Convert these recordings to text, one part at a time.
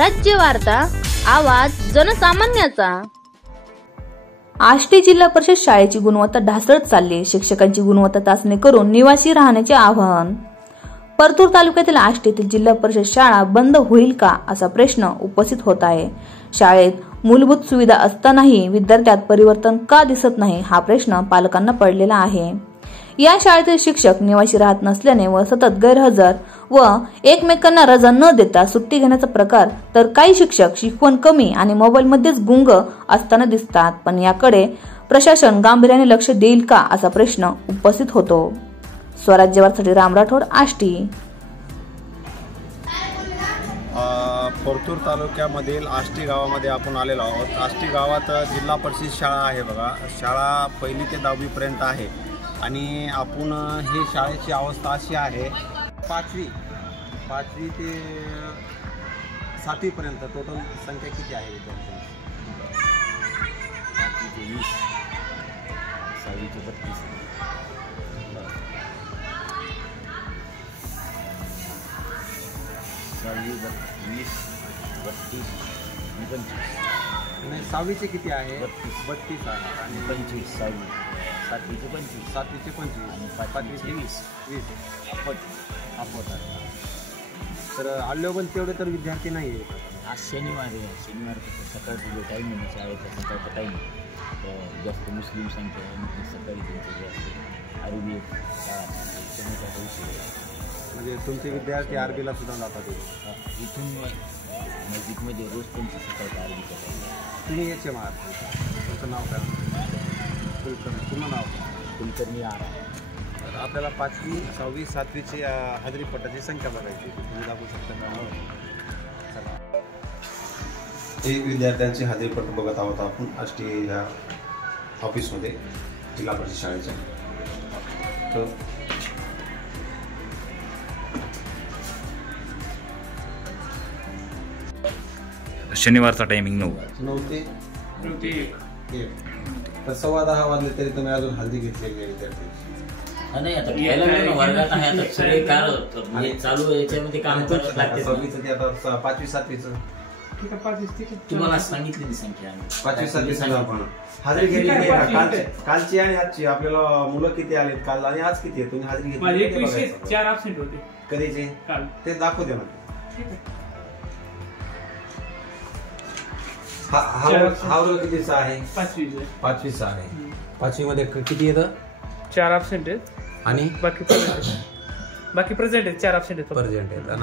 स्वराज्य वार्ता, आवाज जनसामान्याचा। आष्टी जिल्हा परिषद शाळेची गुणवत्ता ढासळत चालली। शिक्षकांची गुणवत्ता चाचणी करून निवासी राहण्याचे आवाहन। परतूर तालुक्यातील आष्टीतील जिल्हा परिषद शाळा बंद होईल का असा प्रश्न उपस्थित होत आहे। शाळेत मूलभूत सुविधा असतानाही विद्यार्थ्यात परिवर्तन का दिसत नाही हा प्रश्न पालकांना पडलेला आहे। या शाळेतील शिक्षक निवासी राहत नसल्याने व सतत गैरहजर व एकमेकांना रजा न देता सुट्टी घेण्याचा प्रकार, तर काही शिक्षक शिकवण कमी आणि मोबाईल मध्येच गुंग असताना दिसतात। पण याकडे प्रशासन गांभीर्याने लक्ष देईल का असा प्रश्न उपस्थित होतो। स्वराज्यवारसाठी राम राठोड, आष्टी। परतूर तालुक्यामधील आष्टी गावामध्ये आपण आलेलो आहोत। आष्टी गावात जिल्हा परिषद शाळा आहे बघा। शाळा 1ली ते 10वी पर्यंत आहे आणि आपण हे शाळेची अवस्था अशी आहे, 5वी ते 7वी पर्यंत टोटल संख्या किती आहे विद्यार्थ्यांची? 5वी ते 20, 6वी ते 32, 6वी 20, 32 आणि 25। नाही, 6वीचे किती आहे? 32 आहे आणि 25 6वी, 7वीचे 25, 7वीचे 25 आणि 5वीचे 20 अपवत आहे। तर अवेलेबल तेवढे तर विद्यार्थी नाही आहेत। आज शनिवार सकाळचं जो टाईम आहे शाळेचा सकाळचा टाईम जास्त मुस्लिम संख्या आहे, सकाळी त्यांचं जास्त अरबी म्हणजे तुमचे विद्यार्थी आरबीला सुद्धा जातात? इथून मस्जिदमध्ये रोज त्यांची सकाळचा अरबी करतात। तुम्ही याचे मार, तुमचं नाव काय? पूर्ण नाव? कुलकर्णी आरा। तर आपल्याला 5वी 6वी 7वीची हाजरी पटाची संख्या बघायची, तुम्ही दाखवू शकता का? चला, एक विद्यार्थ्यांची हाजरी पट बघत आहोत आपण आष्टी या ऑफिसमध्ये जिल्हा परिषद शाळेच्या। तर शनिवारचा टायमिंग 9 ते 1। तर 10:15 वाजले तरी तुम्ही अजून हल्दी घेतलेली नाही विद्यार्थ्यांची? नाही, आता घ्यायला वर्गात आहे, आता सगळे काय चालू याच्यामध्ये काम करत लागते। 6वीचं ते आता 5वी 7वीचं ठीक आहे, 5वी तुम्हाला सांगितलेली संख्या 5वी 7वी आपण हाजरी घेतली कालची आणि आजची। आपल्याला मुलं किती आलेत काल आणि आज किती आहे? तुम्ही हाजरी घेतली? 4 ॲब्सेंट होते कधीचे? काल। ते दाखवू द्या ना। हा वर्ग कितीचा आहे? 5वीचा आहे। 5वी मध्ये किती येतं? 4 ॲब्सेंट आहेत आणि बाकी प्रेझेंट आहेत। 4 ॲब्सेंट आहेत प्रेझेंट आहेत। आणि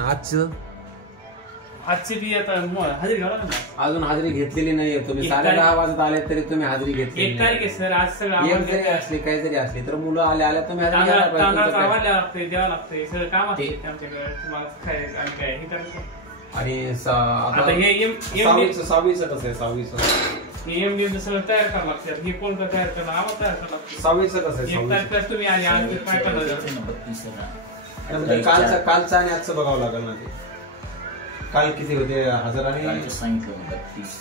आजची बी आता हाजरी घ्यावा ना। अजून हाजरी घेतलेली नाहीये तुम्ही। 10:30 वाजत आले तरी तुम्ही हाजरी घेतली? 1 तारीख आहे सर। आज सगळं असली काही जरी असली तर मुलं आल्या तुम्ही द्यावं लागते, सगळं काम असते आमच्याकडे। तुम्हाला काय हे करायचं? आणि आता 6वीचं कसं आहे? 6वीचं एमडीएम सगळं तयार करावं लागतं। हे कोण तयार करणार? आम्हाला तयार करावं लागतं। 6वीचं कसं आहे? 1 तारखेला तुम्ही आले, आज काय करणार? कालचं आणि आजचं बघावं लागेल ना। ते काल किती होते हजर आणि सांगितलं 32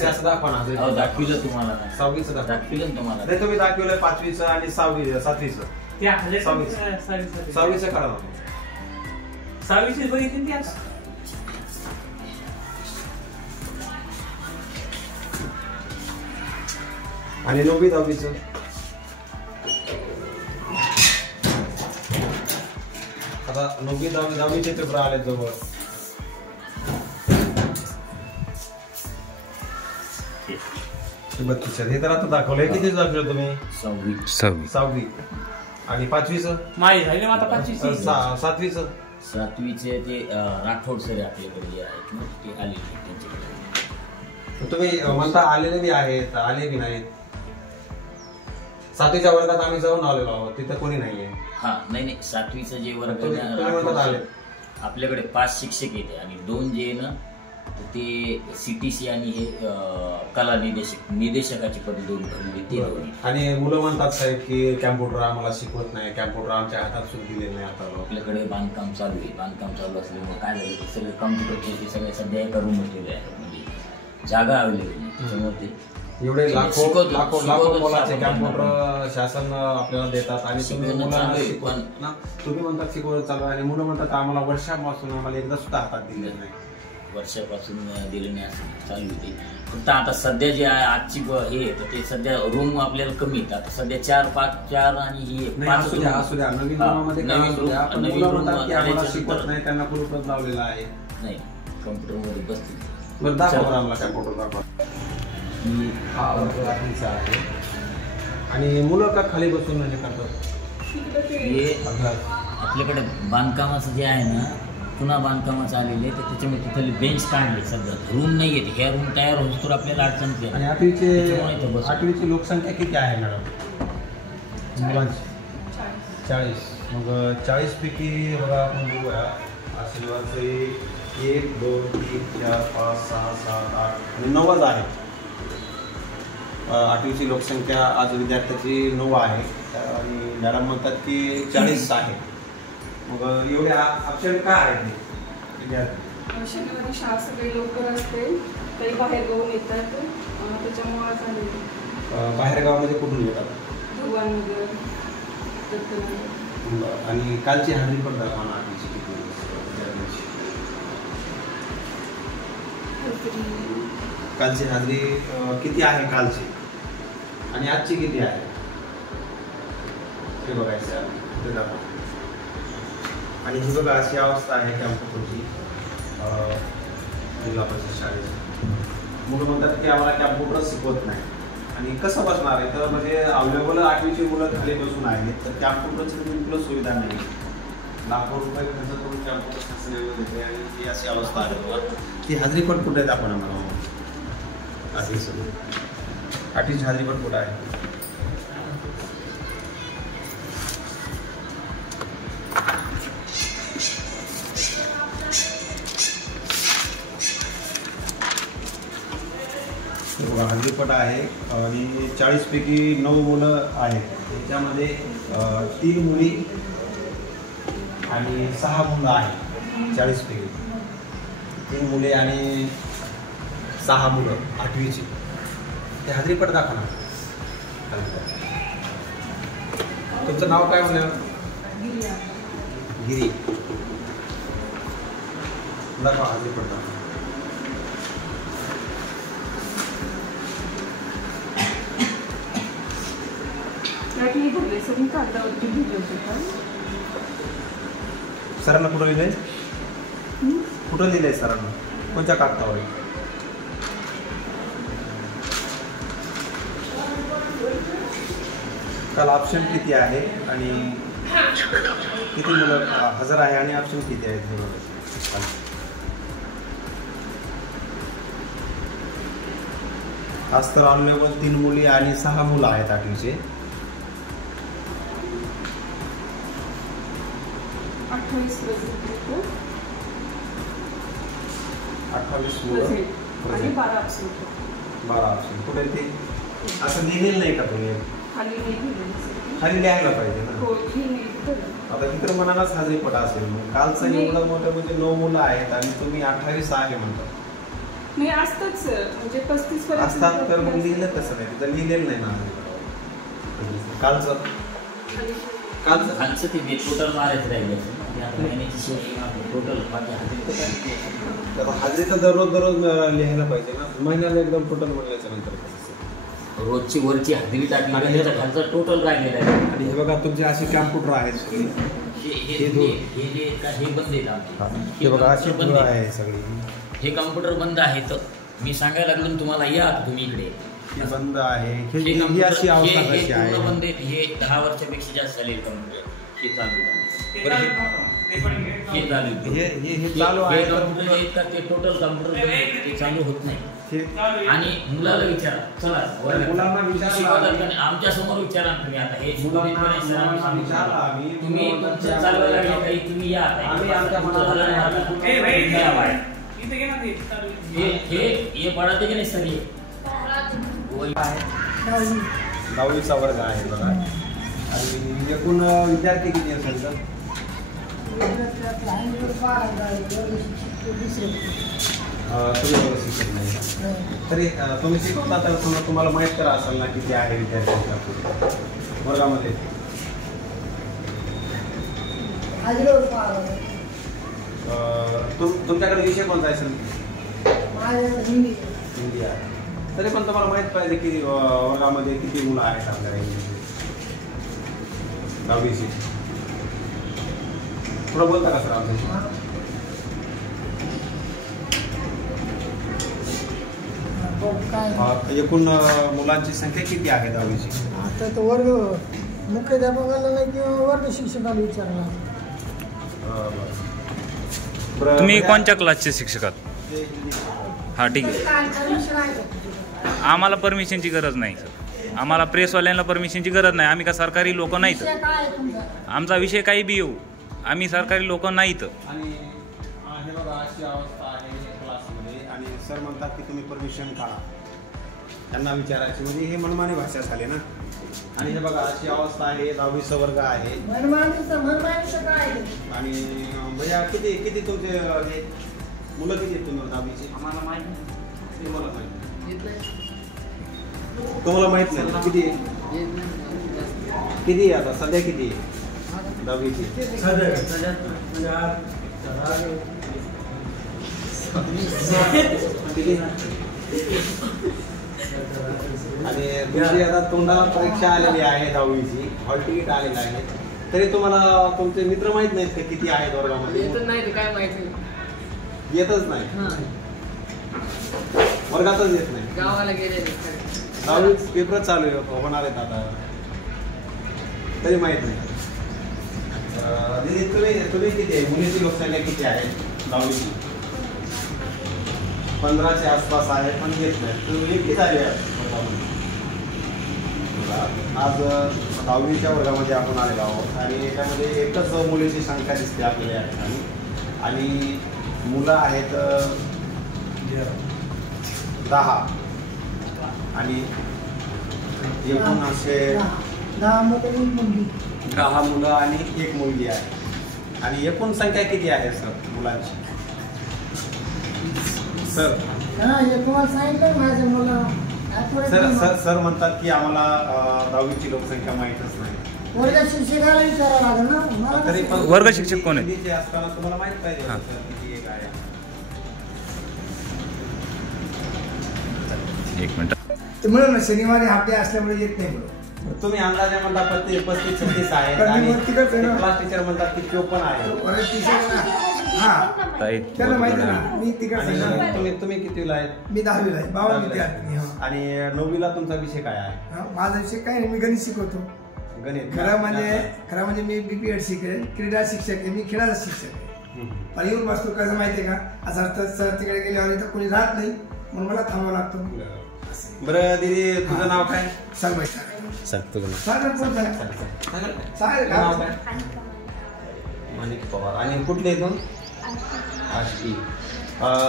जास्त दाखवा ना। दाखविलं तुम्हाला, 6वीचं दाखविलं तुम्हाला। नाही, तुम्ही दाखवलंय 5वीचं आणि 7वीचं। 6वीचं काढा ना। 6वीची बघितली ती आज। आणि 9वी 10वीचं आता 9वी 10वीचे पेपर आले जवळ। हे तर आता दाखवलंय। किती दाखवलं तुम्ही? 6वी आणि 5वीचं माहिती झाली आता 5वी 7वीचं 7वीचे ते राठोड सर आपल्याकडे जे आहेत ना, ते आलेले त्यांच्याकडे। तुम्ही म्हणता आलेले बी आहेत, आले बी नाहीत। 7वीच्या वर्गात आम्ही जाऊन आलेलो आहोत, तिथं कोणी नाहीये। हा, नाही, 7वीचं जे वर्ग आपल्याकडे 5 शिक्षक येते आणि 2 जे ना ते CTC आणि हे कला निदेशकाची पदे 2 भरलेली ते। आणि मुलं म्हणतात साहेब की कॅम्प्युटर आम्हाला शिकवत नाही, कॅम्प्युटर आमच्या हातात सुद्धा दिले नाही। आता आपल्याकडे बांधकाम चालू आहे। बांधकाम चालू असल्यामुळे काय झालं, सगळे कॉम्प्युटरचे सगळे सध्या एका रूम ठेवले आहेत, म्हणजे जागा अवेलेबल नाही। त्याच्यामुळे ते एवढे लाखो शिकवतो- लाखो शिकवतो लाखो मुलांचे आपण कॅम्प्युटर शासन आपल्याला देतात आणि तुम्ही शिकवणं मुलांना चालू आहे, शिकवत ना. तुम्ही म्हणतात शिकवणं चालू आहे आणि मुलं म्हणतात आम्हाला वर्षापासून आम्हाला एकदा सुद्धा हातात दिले नाही. वर्षापासून दिलं नाही असं चालू होते. फक्त आता सध्या जे आहे आजची हे आहे, तर ते सध्या रूम आपल्याला कमी आहेत. आता सध्या 4 आणि ही नाही, 5 असू द्या असू द्या नवीन रूमामध्ये काय असू द्या पण मुलं म्हणतात की आम्हाला शिकवत नाही त्यांना कुलूपच लावलेला आहे. नाही कम्प्युटरमध्ये बसतील. बरं दाखवा आम्हाला कॅम्प्युटर दाखवा. हा रात्रीचा आहे आणि मुलं का खाली बसून हे करतात. हे आपल्याकडे बांधकामाचं जे आहे ना पुन्हा बांधकामाचं आलेले आहे, तर त्याच्यामुळे तिथले बेंच काढले. सध्या रूम नाही येते. ह्या रूम तयार होतो तर आपल्याला अडचण येते. आणि आठवीची लोकसंख्या किती आहे मॅडम मुलांची? 40. मग 40 पैकी बघा आपण बघूया आशीर्वादचे 1 2 3 4 5 6 7 8 आणि 9 आहे. आठवीची लोकसंख्या आज विद्यार्थ्याची 9 आहे आणि मॅडम म्हणतात की 40 आहे. मग एवढे ऑप्शन काय आहेत विद्यार्थी? शनिवारी शाळा सगळी लवकर असते, काही बाहेर गावून येतात, त्याच्यामुळे झाले. बाहेर गावामध्ये कुठून येतात? भगवाननगर, दत्तनगर. आणि कालची हजेरी पण दाखवा ना आठवीची किती विद्यार्थ्यांची. कालची हजेरी किती आहे कालची आणि आजची किती आहे ते बघायचं आहे. ते दाखवा. आणि ही बघा अशी अवस्था आहे कॅम्प्युटरची जिल्हा परिषद शाळेची. मुलं म्हणतात की आम्हाला कॅम्प्युटर शिकवत नाही आणि कसं बसणार आहे. तर म्हणजे अवेलेबल 8वीची मुलं खाली बसून आहेत तर कॅम्प्युटरची बिलकुल सुविधा नाही. लाखो रुपये खर्च करून कॅम्प्युटर शासन देते आणि ही अशी अवस्था आहे. ती हजेरी पण कुठे आहेत आपण आम्हाला 8वीची हजेरी पण कुठं आहे? हजेरीपट आहे आणि 40 पैकी 9 मुलं आहेत. त्याच्यामध्ये 3 मुली आणि 6 मुलं आहेत. 40 पैकी 3 मुले आणि 6 मुलं 8वीची. ते हजेरीपट दाखवा ना. तुमचं नाव काय म्हणलं? गिरी. दाखवा हजेरीपट दाखवा. सरांना कुठं लिहिलंय? कुठं लिहिलंय सरांना? कोणत्या कागदावर? काल ऑप्शन किती आहे आणि किती मुलं हजर आहे आणि ऑप्शन किती आहेत? आज तर अवेलेबल 3 मुली आणि 6 मुलं आहेत 8वीचे. 28 मुलं आणि 12 ऑप्शन. 12 ऑप्शन. कुठे ते असं लिहिलेलं नाही का तुम्ही? खाली लिहायला पाहिजे ना. आता इतर मनालाच हजेरीपट असेल. मग कालचं एवढं मोठं म्हणजे 9 मुलं आहेत आणि तुम्ही 28 आहे म्हणतात. नाही असतंच म्हणजे 35 असतात तर मग लिहिलं कसं नाही? तिथं लिहिलेलं नाही ना कालचं. खालचं ते टोटल मारायचं राहिलं टोटल हजेरी तर दररोज लिहायला पाहिजे ना. महिन्याला एकदम टोटल म्हणायचं नंतर रोजची वरची हजेरी टाकली त्याचा खालचा टोटल राहिलेला आहे. आणि हे बघा तुमचे असे कॅम्प्युटर आहेत हे बंद आहेत आमचे. हे बघा अशी बंद आहे सगळी. हे कॉम्प्युटर बंद आहे. तर मी सांगायला लागलो तुम्हाला या तुम्ही इकडे. हे बंद आहे. हे ही अशी अवस्था कशी आहे? पूर्ण बंद आहेत. हे 10 वर्षापेक्षा जास्त झालेले कॉम्प्युटर हे चालू हे चालू आहे. ते टोटल कॉम्प्युटर ते चालू होत नाही. आणि मुलाला विचारा चला मुलांना विचारा. आमच्या समोर विचारा तुम्ही. आता हे तुम्ही मुलांना चालवायला लागले काही तुम्ही या हे पडाते की नाही सर? 10वीचा वर्ग आहे बघा. आणि एकूण विद्यार्थी किती असेल तर? 12 तुम्ही वर्ग शिक्षक नाही तरी तुम्ही शिकवता तर समजा तुम्हाला माहीत तर असेल ना किती आहे विद्यार्थ्यांच्या वर्गामध्ये? तुमच्याकडे विषय कोणता आहे सर? हिंदी आहे. तरी पण तुम्हाला माहित पाहिजे की वर्गामध्ये किती मुलं आहेत आपल्याला इंग्लिश 10वीची. थोडं बोलता का सर आमच्याशी? एकूण मुलांची संख्या किती आहे 10वीची? आता तो वर्ग मुख्याध्यापकाला नाही किंवा वर्ग शिक्षकाला विचारला. तुम्ही कोणत्या क्लासचे शिक्षक आहात? हा ठीक आहे. आम्हाला परमिशनची गरज नाही सर. आम्हाला प्रेसवाल्यांना परमिशनची गरज नाही. आम्ही का सरकारी लोक नाहीत. आमचा विषय काही बी येऊ, आम्ही सरकारी लोक नाहीत. आणि हे बघा अशी अवस्था आहे क्लासमध्ये आणि सर म्हणतात की तुम्ही परमिशन काढा. त्यांना विचारायची म्हणजे हे मनमानी भाषा झाली ना. आणि हे बघा अशी अवस्था आहे. 10वीचा वर्ग आहे आणि भैया किती किती तुमचे मुलं किती आहेत तुम्हाला 10वीची? आम्हाला माहिती तुम्हाला माहिती तुम्हाला माहित नाही किती किती आता सध्या किती 10वीची? आणि तुमची आता तोंडाला परीक्षा आलेली आहे 10वीची, हॉल तिकीट आलेलं आहे. तरी तुम्हाला तुमचे मित्र माहित नाहीत का किती आहेत वर्गामध्ये? नाही काय माहिती येतच नाही, वर्गातच येत नाही. गावाला गेले 10वी पेपर चालू होणार आहेत आता तरी माहित नाही. दीदी तुम्ही किती आहे? मुलीची लोकसंख्या किती आहे 10वीची? 15च्या आसपास आहे पण येत नाही. तुम्ही किती झाली आहे? आज 10वीच्या वर्गामध्ये आपण आलेलो आहोत आणि याच्यामध्ये एकच मुलीची संख्या दिसते आपल्याला या ठिकाणी आणि मुलं आहेत 10 आणि एकूण असे 10 मुलं आणि 1 मुलगी आहे. आणि एकूण संख्या किती आहे सर मुलांची? सर सर म्हणतात की आम्हाला 10वीची लोकसंख्या माहीतच नाही. वर्ग शिक्षकाला विचारावं लागेल ना. तरी पण वर्ग शिक्षक कोण आहे? हिंदीचे असताना तुम्हाला माहित पाहिजे सर किती एक आहे. एक मिनिट. ते म्हणून शनिवारी हाफडे असल्यामुळे येत नाही म्हणून. तुम्ही अंदाजे म्हणता 35-36 आहे आणि क्लास टीचर म्हणतात की 54 आहे. त्याला माहिती ना मी तिकडे. तुम्ही कितीला आहेत? मी 10वीला आहे. 52 विद्यार्थी. आणि 9वीला तुमचा विषय काय आहे? माझा विषय काय नाही, मी गणित शिकवतो. गणित. खरं म्हणजे मी BPEd शिकेल, क्रीडा शिक्षक आहे, मी खेळाचा शिक्षक आहे. पण येऊन बसतो कसं माहितीये का, असं सर तिकडे गेल्यावर तर कोणी राहत नाही म्हणून मला थांबावं लागतं. बरं दीदी तुझं नाव काय? सांग तुझं नाव माणिक पवार. आणि कुठले इथून? आष्टी.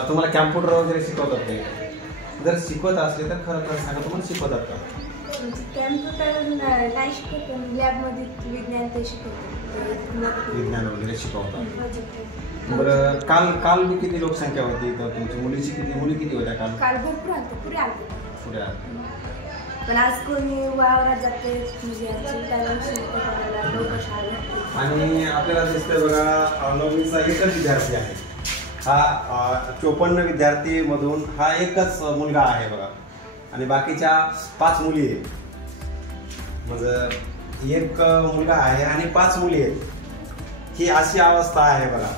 तुम्हाला कॅम्प्युटर वगैरे शिकवतात ते? जर शिकवत असले तर खरं खरं सांगा तुम्हाला शिकवतात का? कॅम्प्युटर नाही शिकवतो, लॅबमध्ये विज्ञान ते शिकवतो. विज्ञान वगैरे शिकवतात. बरं काल मी किती लोकसंख्या होती तर तुमची मुली किती होत्या काल? काल भरपूर आलते, पुढे आलते. पण आज कोणी वावरात जाते आणि आपल्याला दिसतंय बघा 9वीचा एकच विद्यार्थी आहे. हा 54 विद्यार्थी मधून हा एकच मुलगा आहे बघा आणि बाकीच्या 5 मुली आहेत. म्हणजे एक मुलगा आहे आणि 5 मुली आहेत. ही अशी अवस्था आहे बघा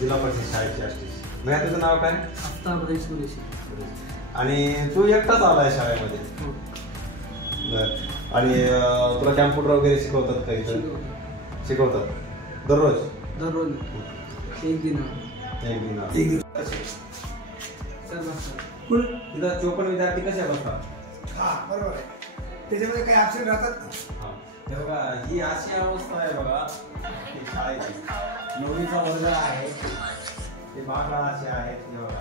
जिल्हा परिषद शाळेची असते. भैया तुझं नाव काय? आणि तू एकटाच आलाय शाळेमध्ये? बर. आणि तुला कॅम्प्युटर वगैरे शिकवतात का इथं? शिकवतात दररोज? एक दिन. इथं 54 विद्यार्थी कसे बसतात? हा बरोबर आहे. त्याच्यामध्ये काही ऍब्सेंट राहतात ना. हे बघा ही अशी अवस्था आहे बघा शाळेची. 9वीचा वर्ग आहे ते बाकडा असे आहेत. हे बघा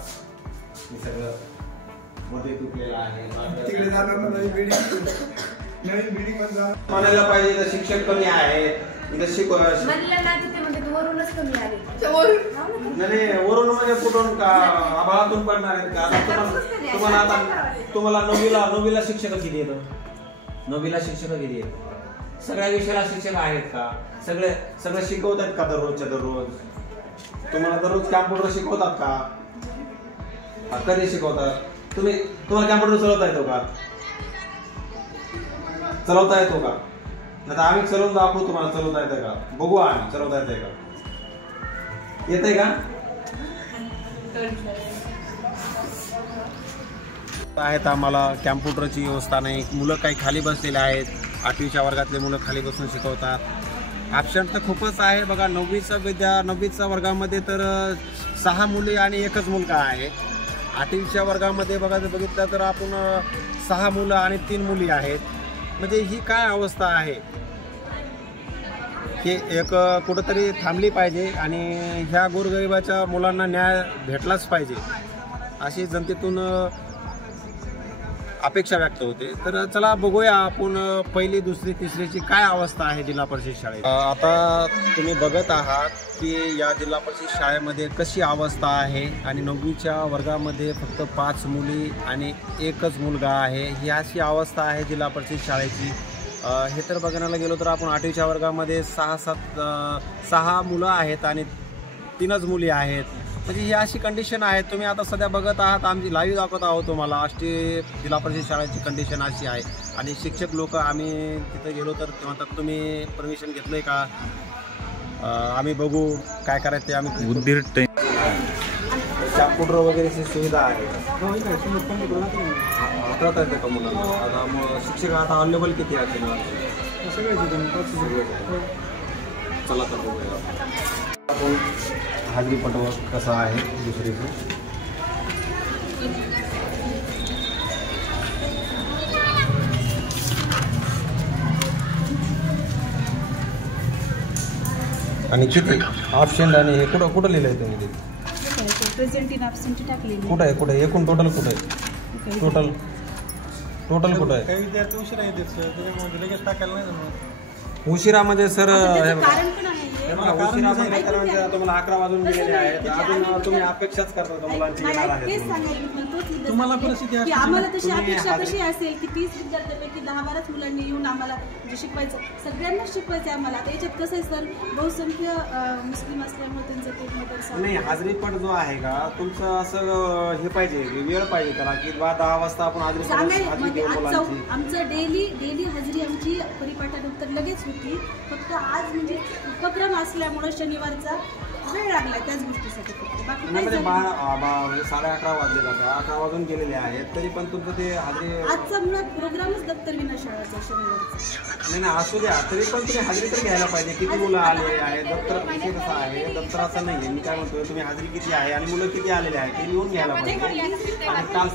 हे सगळं मध्ये तुटलेलं आहे. तिकडे जाणार नवीन बिल्डिंग म्हणायला पाहिजे तर शिक्षक कमी आहेत. इथं शिकव म्हणलं ना तिथे म्हणजे वरूनच कमी आले. नाही वरून म्हणजे कुठून का आभाळातून पडणार आहेत का? तुम्हाला आता तुम्हाला नववीला शिक्षक किती येतं? नववीला शिक्षक किती येतं? सगळ्या विषयाला शिक्षक आहेत का? सगळे शिकवतात का दररोजच्या दररोज? तुम्हाला दररोज कॅम्प्युटर शिकवतात का? कधी शिकवतात? तुम्हाला कॅम्प्युटर चलवता येतो का? चलवता येतो का? नाही आम्ही चलवून दाखवू तुम्हाला चलवता येतं का? बघू आम्ही चलवता येतंय का? येतंय का? आहेत आम्हाला कॅम्प्युटरची व्यवस्था नाही. मुलं काही खाली बसलेले आहेत. 8वीच्या वर्गातले मुलं खाली बसून शिकवतात. ॲबसेंट तर खूपच आहे बघा. 9वीच्या वर्गामध्ये तर 6 मुली आणि 1च मुलगा आहे. 8वीच्या वर्गामध्ये बघितलं तर आपण 6 मुलं आणि 3 मुली आहेत. म्हणजे ही काय अवस्था आहे? हे एक कुठंतरी थांबली पाहिजे आणि ह्या गोरगरिबाच्या मुलांना न्याय भेटलाच पाहिजे अशी जनतेतून अपेक्षा व्यक्त होते. तर चला बघूया आपण 1ली, 2री, 3रीची काय अवस्था आहे जिल्हा परिषद शाळेत. आता तुम्ही बघत आहात की या जिल्हा परिषद शाळेमध्ये कशी अवस्था आहे आणि 9वीच्या वर्गामध्ये फक्त 5 मुली आणि 1च मुलगा आहे. ही अशी अवस्था आहे जिल्हा परिषद शाळेची. हे तर बघायला गेलो तर आपण 8वीच्या वर्गामध्ये 6 मुलं आहेत आणि 3च मुली आहेत. म्हणजे ही अशी कंडिशन आहे. तुम्ही आता सध्या बघत आहात, आम्ही लाईव्ह दाखवत आहोत तुम्हाला. आष्टी जिल्हा परिषद शाळेची कंडिशन अशी आहे. आणि शिक्षक लोक आम्ही तिथे गेलो तर ते म्हणतात तुम्ही परमिशन घेतलंय का? आम्ही बघू काय करायचं ते आम्ही उद्दिर. कॅम्प्युटर वगैरेची सुविधा आहे. हाताळता येते का मुलांना? आता मग शिक्षक आता अवेलेबल किती आहेत? चला तर बघूया आपण हाजरी पटवत कसा आहे दुसरीचं. आणि किती ऑप्शन आणि हे कुठं लिहिलं आहे तुम्ही? प्रेझेंट इन ॲब्सेंट टाकलेली. कुठं आहे एकूण टोटल कुठं आहे? टोटल कुठं आहे? काही विद्यार्थी उशिरा येते त्याच्यामध्ये लगेच टाकायला नाही जमत. उशिरा म्हणजे सर कारण पण आहे. उशिरा म्हणजे तुम्हाला 11 वाजून गेलेले आहेत. अजून तुम्ही अपेक्षाच करता का मुलांची येणार आहेत? तुम्हाला परिस्थिती आम्हाला तशी अपेक्षा कशी असेल की 30 विद्यार्थ्यांपैकी 10-12 मुलांनी येऊन आम्हाला शिकवायचं, सगळ्यांनाच शिकवायचं आम्हाला. आता याच्यात कसं आहे सर, बहुसंख्य मुस्लिम असल्यामुळे त्यांचं ते मोठं नाही. हाजरीपट जो आहे का तुमचं असं हे पाहिजे, वेळ पाहिजे त्याला की 10 वाजता आपण आमचं डेली हजेरी आमची परिपाठानंतर लगेच होती. फक्त आज म्हणजे उपक्रम असल्यामुळे शनिवारचा वेळ लागला त्याच गोष्टीसाठी. बाकी म्हणजे 11:30 वाजले जातात, 11 वाजून गेलेले आहेत तरी पण तुमचं ते हाजरी आजचा मुळात प्रोग्रामच दप्तर विना शाळेचा शनिवारचा. नाही असू द्या, तरी पण तुम्ही हाजरी तर घ्यायला पाहिजे. किती मुलं आले आहेत? दप्तर किती कसं आहे? दप्तराचं नाही आहे. मी काय म्हणतोय, तुम्ही हाजरी किती आहे आणि मुलं किती आलेले आहेत ते लिहून घ्यायला पाहिजे. आणि काल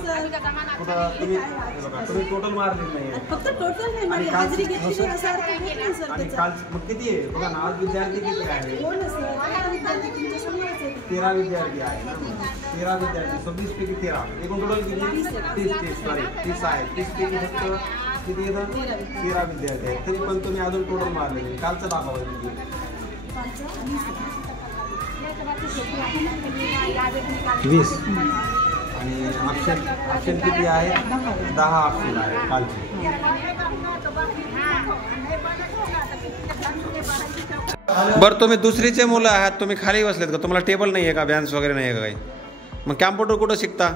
कुठं तुम्ही टोटल मारले नाही, फक्त टोटल नाही मारले, हाजरी घेतली असा अर्थ होत नाही सर. आणि काल मग किती आहे बघा ना, आज विद्यार्थी किती आहे? 13 विद्यार्थी आहे ना. 13 विद्यार्थी 26 पैकी 13 एकूण टोटल किती? 30 आहे. 30 पैकी फक्त किती येतात? 13 विद्यार्थी आहेत. तरी पण तुम्ही अजून टोटल मारले नाही. कालचं दाखवा तुम्ही. आणि ऑप्शन किती आहे? 10 ऑप्शन आहे कालचे. बरं, तुम्ही दुसरीचे मुलं आहात, तुम्ही खाली बसलेत का? तुम्हाला टेबल नाही आहे का? बॅन्स वगैरे नाही आहे का काही? मग कॅम्प्युटर कुठं शिकता?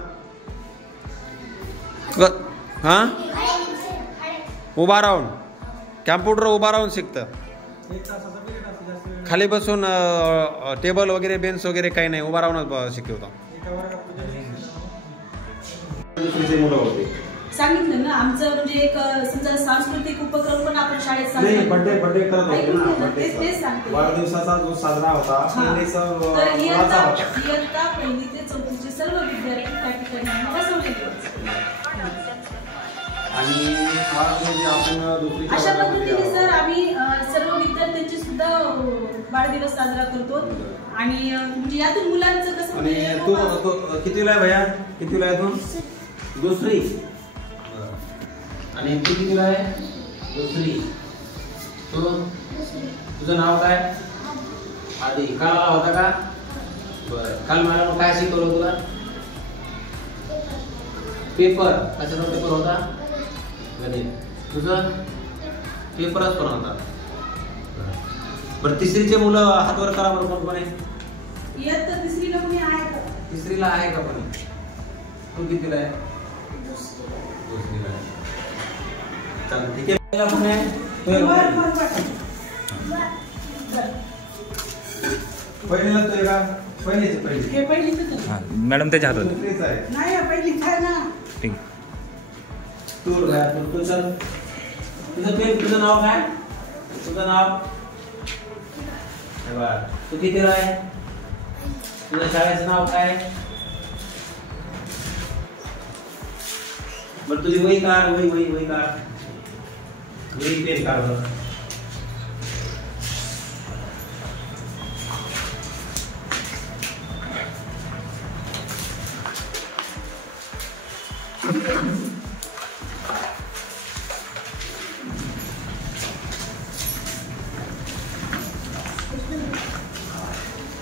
हां, उभा राहून कॅम्प्युटर उभा राहून शिकतं. खाली बसून टेबल वगैरे बेंच वगैरे काही नाही, उभा राहूनच शिकवता. दुसरीचे मुलं होते सांगितलं ना, आमचं म्हणजे एक समजा सांस्कृतिक उपक्रम पण आपण शाळेत बर्थडे करत होते. वाढदिवसाचा जो साजरा होता तर इयत्ता 1ली ते 4थीचे सर्व विद्यार्थी त्या ठिकाणी बसवलेले होते. आणि अशा पद्धतीने सर आम्ही सर्व विद्यार्थ्यांची सुद्धा वाढदिवस साजरा करतो. आणि म्हणजे यातून मुलांचं कसं म्हणजे तू कितीला आहे भैया? कितीला आहे तू? दुसरी. आणि तू कितीला आहे? दुसरी. तुझं नाव काय? आधी. काल आला होता का? बरं. काल मला काय शिकवलं तुला? पेपर. कशाचा पेपर होता? गणित. तुझं पेपरच पण होता. बरं तिसरीचे मुलं हात वर करा बरं. कोण कोण आहे? इयत्ता तिसरीला कोणी आहे का? तिसरीला आहे का पण? तू कितीला आहे? दुसरीला आहे. चालेल ठीक आहे. कोण आहे? पहिलीला तो आहे का? पहिलीच. मॅडम त्याच्या हातात नाही पहिलीच आहे ना. ठीक. तुझं नाव काय? तुझं नाव? तू कितीला आहे? तुझ्या शाळेचं नाव काय? बरं तुझी वही काढ. वही काढ. वही पेन काढ.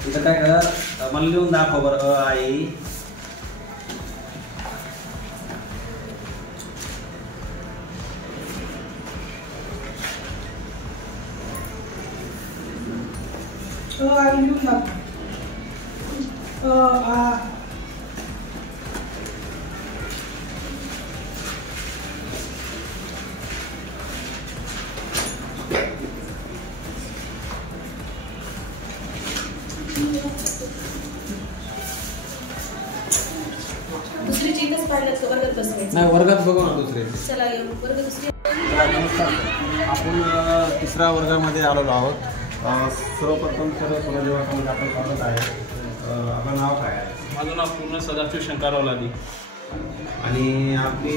इथं काय कर, मला लिहून दाखव बरं. आई दुसरीची इथंच पाहिलं वर्गात बसवायचं. नाही वर्गात बघू ना दुसरे. चला वर्ग दुसरी. आपण तिसऱ्या वर्गामध्ये आलेलो आहोत. सर्वप्रथम जेव्हा आपण स्वागत आहे. आपलं नाव काय आहे? माझं नाव पूर्ण सदाशिव शंकरराव लादी. आणि आपली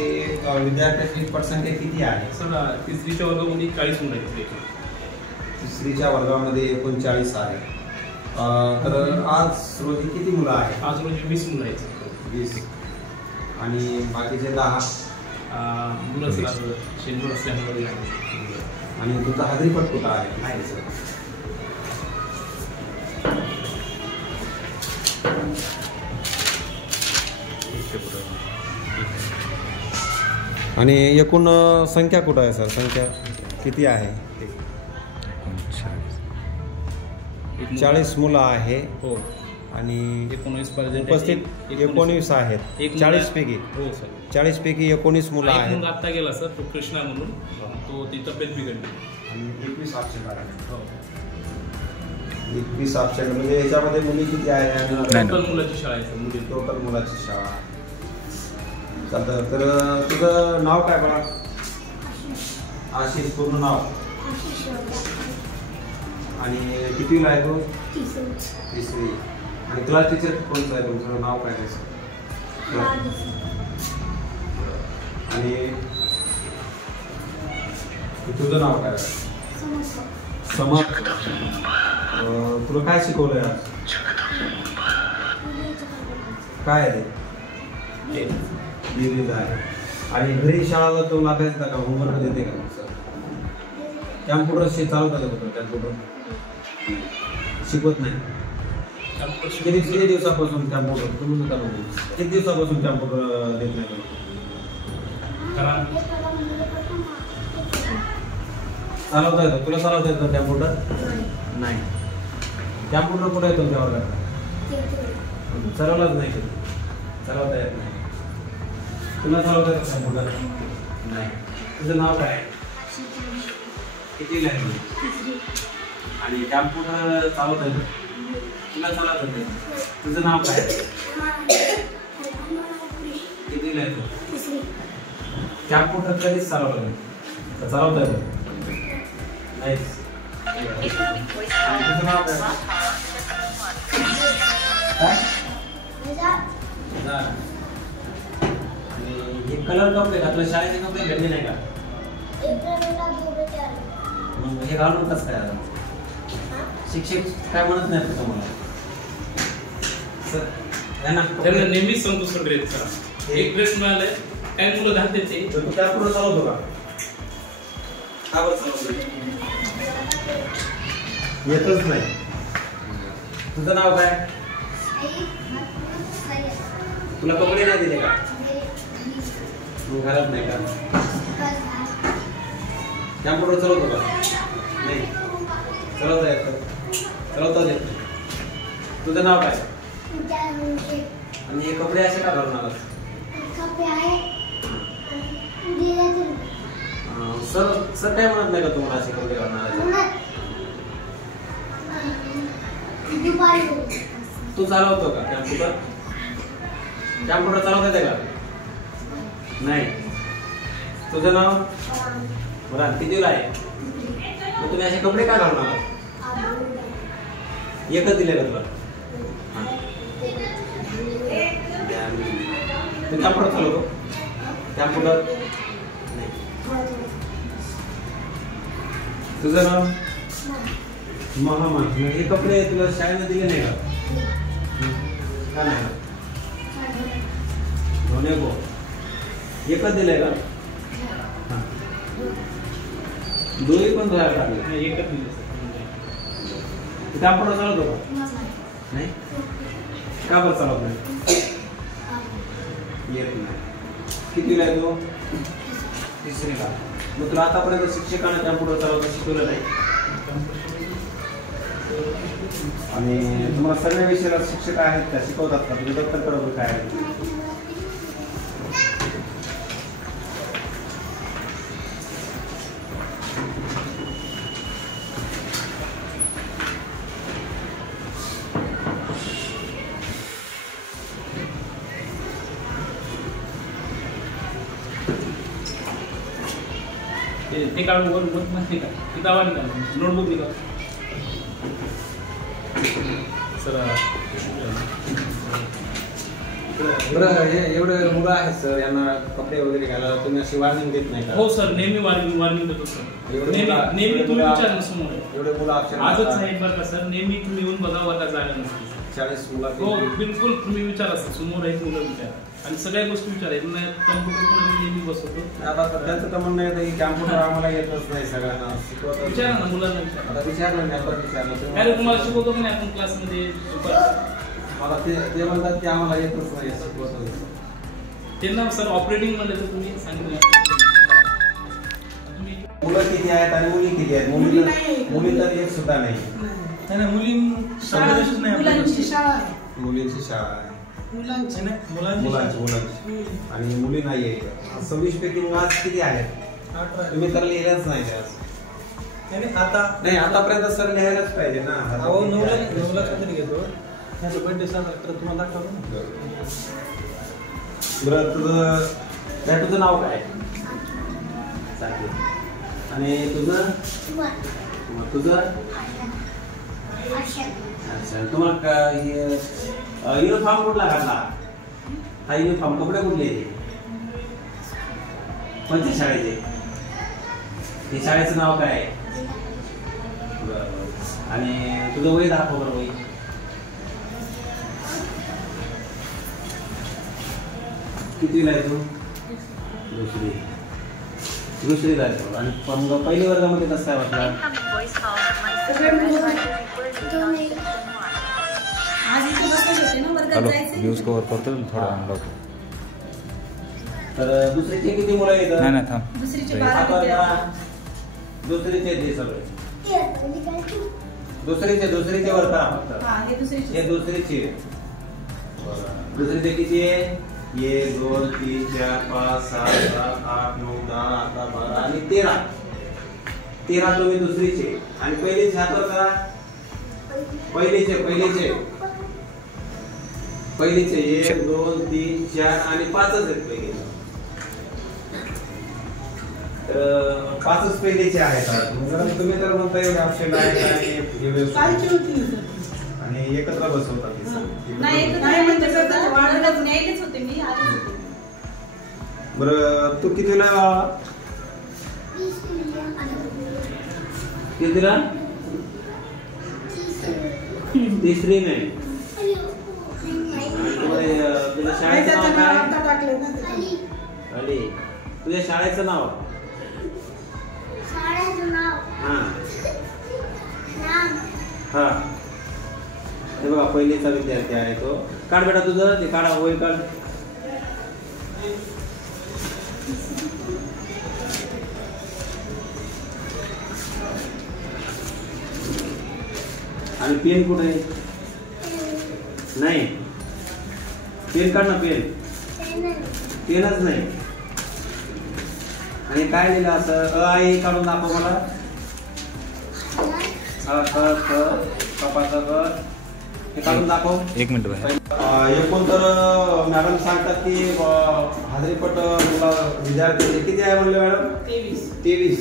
विद्यार्थ्यांची पटसंख्या किती आहे? सर तिसरीच्या वर्गामध्ये 40 मुलं आहेत. तिसरीच्या वर्गामध्ये 39 आहे. तर आज रोजी किती मुलं आहेत? आज रोजी 20 मुलं आहेत. 20. आणि बाकीचे 10 मुलं शेंदूर असल्यामुळे. आणि तुमचा हाजरीपट कुठं आहे? सर आणि एकूण संख्या कुठं आहे सर? संख्या किती आहे? 40 मुलं आहे. हो. आणि 19 पर्यंत उपस्थित 19 आहेत. 40 पैकी? हो सर. 40 पैकी 19 मुलं आहेत. आता गेला सर तो कृष्णा म्हणून, तो ती तब्येत बिघडली. आणि 21 ॲब्सेंट आहे. हो. 21 ॲब्सेंट म्हणजे याच्यामध्ये मुली किती आहेत? टोटल मुलाची शाळा आहे. मुली टोटल मुलाची शाळा. चालतं. तर तुझं नाव काय बघा? आशिष. पूर्ण नाव? आणि कितवीला आहे तो? तिसरी. आणि क्लास टीचर कोणतं आहे तुमचं? नाव काय त्याचं? आणि तुझं नाव काय? समर्थ. तुला काय शिकवलंय आज? काय आहे ते? डिग्रीज आहे. आणि घरी शाळाला तो अभ्यास का होमवर्क देते का? सर कॅम्प्युटर चालवता का होतं? कॅम्प्युटर शिकवत नाही. किती दिवसापासून कॅम्प्युटर तुम्ही चालवतो? किती दिवसापासून कॅम्प्युटर देत नाही? चालवता येतं? तुला चालवता येतं कॅम्प्युटर? नाही. कॅम्प्युटर कुठं येतो तुमच्या वर्गात? चालवलाच नाही. चालवता येत नाही. तुला चालवता येतं कॅम्प्युटर? नाही. तुझं नाव काय? किती आहे? आणि कॅम्प्युटर चालवता येतं? तुला चालवता येतं? तुझं नाव काय? कितीला येतो? कॅम्प्युटर कधीच चालवलं नाही. चालवता येतं? नाही. तुझं नाव काय? हे कलर कपडे घातलं, शाळेचे कपडे घडले नाही का? मग हे घालून कसं काय? शिक्षक काय म्हणत नाही तुम्हाला? त्यांना नेहमीच सांगतो सर ड्रेस करा. एक ड्रेस मिळालाय, काय मुलं घालते ते. तू कॅम्प्युटर चालवतो का? का बरं चालवतो? येतच नाही. तुझं नाव काय? तुला कपडे नाही दिले का? घरात नाही का? कॅम्प्युटर चालवतो का? नाही चालवता येतं. चालवता येत. तुझं नाव काय? आणि हे कपडे असे का घालून आलास? सर काय म्हणत नाही का तुम्हाला असे कपडे घालून आलास? तू चालवतो का कॅम्प्युटर? कॅम्प्युटर चालवता येते का? नाही. तुझं नाव? बरं कितीला आहे? मग तुम्ही असे कपडे का घालून आला? एकच दिले का तुला? तू कॅम्प्युटर चालवतो? कॅम्प्युटर नाही. तुझं नाव? महामान. हे कपडे तुला शाळेने दिले नाही का? नाही धोने को एकच दिलंय का? दोन्ही पण धुवायला लागले. एकच दिले. कॅम्प्युटर चालवतो का? नाही. का बरं चालवत नाही? येत नाही. कितीला आहे तू? तिसरीला. मग तुला आतापर्यंत शिक्षकाने कॅम्प्युटर चालवता शिकवलं नाही? आणि तुम्हाला सगळ्या विषयाला शिक्षक आहेत का? शिकवतात का? तुम्ही दप्तरकडे काय आहे? ते काढून वर माहिती का? ती दावा निघाल नोटबुक निघाल सर. बरं हे एवढे मुलं आहेत सर, यांना कपडे वगैरे घालायला तुम्ही अशी वॉर्निंग देत नाही का? हो सर, नेहमी वॉर्निंग देतो सर. नेहमी तुम्ही विचारलं समोर एवढे मुलं आजच नाही बरं का सर, नेहमी तुम्ही येऊन बघा वर्गात जायला नसते. 40 मुलं हो बिलकुल तुम्ही विचारा सर, समोर आहेत मुलं विचारा आणि सगळ्या गोष्टी विचारा. कम्प्युटर पण आम्ही नेहमी बसवतो. आता सध्याचं तर म्हणणं येतं की कॅम्प्युटर आम्हाला येतच नाही, सगळ्यांना शिकवतो. विचारा ना मुलांना विचारा. आता विचारलं नाही, आपण विचारलं काय तुम्हाला शिकवतो की नाही आपण क्लासमध्ये? मला ते म्हणतात की आम्हाला येतच नाही शिकवतो. त्यांना सर ऑपरेटिंग म्हणलं तर तुम्ही सांगितलं. मुलं किती आहेत आणि मुली किती आहेत? मुली तर एक सुद्धा नाही. मुलींची शाळा आहे. मुलींची शाळा आहे. मुलांची आणि मुली नाहीये. 26 पैकी आज किती आहेत? तुम्ही तर लिहिल्याच नाही नाही आतापर्यंत सर लिहायलाच पाहिजे ना. 9ला काहीतरी घेतो. बर्थडे साजरा तुम्हाला दाखवतो. बरं तुझं नाव काय? आणि तुझं? अच्छा, तुम्हाला युनिफॉर्म कुठला घातला? हा युनिफॉर्म कपडे कुठले? कोणत्या शाळेचे? ते शाळेचं नाव काय? आणि तुझं वय दाखव बरं. वय कितीला आहे तू? दुसरीला आहे. आणि पहिल्या वर्गामध्ये कसं काय वाटलं? न्यूज कव्हर करतो थोडा आणला. तर दुसरीचे किती मुलं येतात? नाही थांब. दुसरीचे ते सगळे दुसरीचे वर करा फक्त. हे दुसरीचे किती आहे? 1 2 3 4 5 6 7 8 9 10 11 12 आणि 13 तुम्ही दुसरीचे. आणि पहिलेचे हातवर करा. पहिलेचे 1 2 3 4 आणि 5च आहेत पहिले. 5च पहिलेचे आहेत. तुम्ही तर म्हणता एवढे ऑप्शन आहेत आणि एकत्र बसवतात. बरं तू कितीला? कितीला? तिसरी नाही. तुझ्या शाळेचं नाव काय? अली. तुझ्या शाळेचं नाव? हा हा हे बघा पहिलीचा विद्यार्थी आहे तो. काढ बेटा तुझं ते काढा वय काढ. आणि पेन कुठे आहे? नाही पेन काढ ना. पेनच नाही. आणि काय लिहिलं असं आई काढून दाखव मला. हे काढून दाखव. एक मिनिट. एकूण तर मॅडम सांगतात की हाजरीपट मुला विद्यार्थी किती आहे म्हणले मॅडम? 23.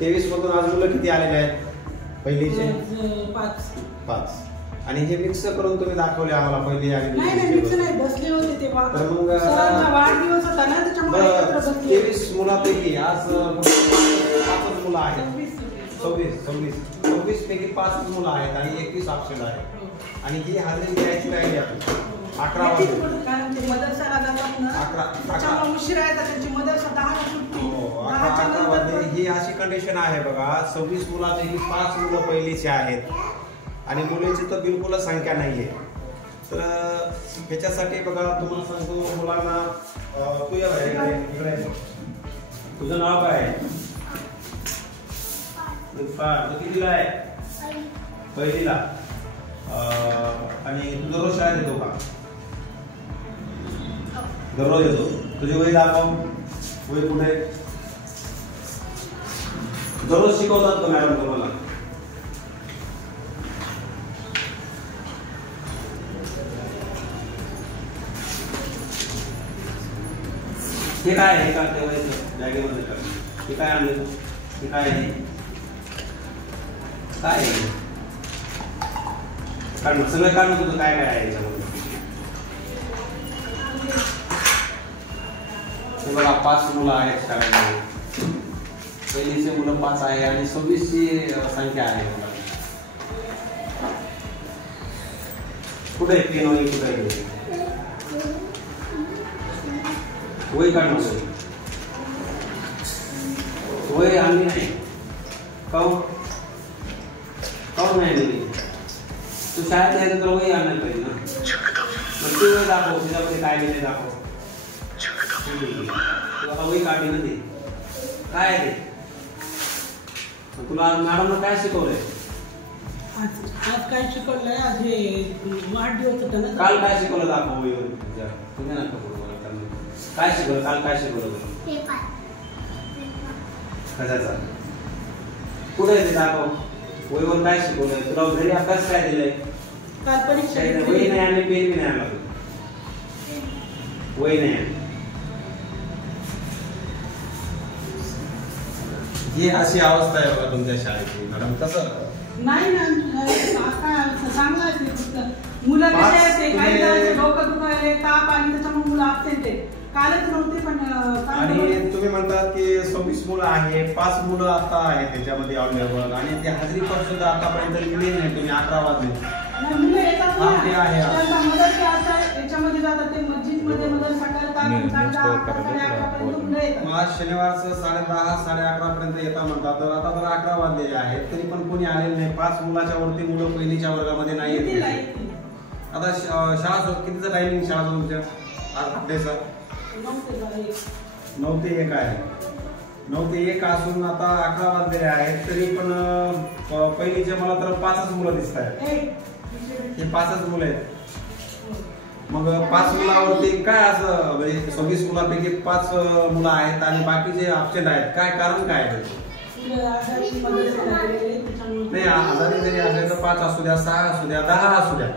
23 मधून आज मुलं किती आलेले आहेत? पहिलीचे 5. आणि हे मिक्स करून तुम्ही दाखवले आम्हाला पहिली आणि बसले होते तेव्हा. तर मग वाढदिवस होता ना त्याच्यामुळे 23 मुलापैकी आज 5 मुलं आहेत. 26 पैकी 5 मुलं आहेत आणि 21 ऑप्शन आहे. आणि ही हाजरी द्यायची राहिली आपण 11 वाजता. ही अशी कंडिशन आहे बघा. 26 मुलापैकी 5 मुलं पहिलीचे आहेत आणि मुलींची तर बिलकुलच संख्या नाहीये. तर ह्याच्यासाठी बघा तुम्हाला सांगतो मुलांना तुझं नाव काय? कितीला आहे? पहिलीला. आणि तू दररोज शाळेत येतो का? दररोज येतो. तुझे वय दाखव. वय कुठे? दररोज शिकवतात का मॅडम तुम्हाला? हे काय आहे? का ठेवायचं बॅगेमध्ये का? हे काय आणलं? हे काय आहे? काय आहे? काढणं सगळं काढणं तुझं काय काय आहे याच्यामध्ये? हे बघा 5 मुलं आहेत शाळेमध्ये. पहिलीचे मुलं 5 आहे आणि 26ची संख्या आहे. कुठे पेन वगैरे कुठे आहे? वय काढणं. वय आणली नाही. काऊन नाही दिली? तू शाळेत यायचं तर वही आणायला पाहिजे ना. मग तू वय दाखव. तुझ्यामध्ये काय लिहिले दाखव. तू आता वही काढली ना ते काय आहे ते? तुला मॅडमनं काय शिकवलंय? आज काय शिकवलंय? आज हे वाढदिवस होता ना. काल काय शिकवलं दाखव वहीवर. तुम्ही नका बोलू मला. काय शिकवलं काल? काय शिकवलं तुला? कशाचा? कुठे आहे ते दाखव. वहीवर काय शिकवलंय तुला? घरी अभ्यास काय दिलाय? काल परीक्षा. वही नाही आणली. पेन बी नाही आणला. वही नाही आणली. ही अशी अवस्था आहे बघा तुमच्या शाळेची मॅडम. कसं नाही ना चांगलं आहे ते. फक्त मुलं कसे आहेत काही डोकं दुखायले ताप आणि त्याच्यामुळे मुलं absent आहे. कालच नव्हते पण. आणि तुम्ही म्हणतात की 26 मुलं आहे. 5 मुलं आता आहेत त्याच्यामध्ये अवेलेबल. आणि ते हाजरी पण सुद्धा आतापर्यंत लिहिली नाही तुम्ही. 11 वाजले. मुलं येतात ना मदत याच्यामध्ये जातात ते मस्जिदमध्ये मदत आज शनिवारचं 10:30 11:30 पर्यंत येता म्हणतात. तर आता तर 11 वाजलेले आहेत तरी पण कोणी आलेले नाही. 5 मुलाच्या वरती मुलं पहिलीच्या वर्गामध्ये नाही येत. आता शाळा कितीचा टायमिंग शाळा तुमच्या डेचा? 9 ते 1 आहे. 9 ते 1 असून आता 11 वाजलेले आहेत तरी पण पहिलीचे मला तर 5च मुलं दिसत आहेत. हे 5च मुलं आहेत. मग 5 मुलावरती काय असं म्हणजे 26 मुलापैकी 5 मुलं आहेत आणि बाकीचे absent आहेत. काय कारण काय आहे? नाही आजारी जरी असले तर 5 असू द्या, 6 असू द्या, 10 असू द्या.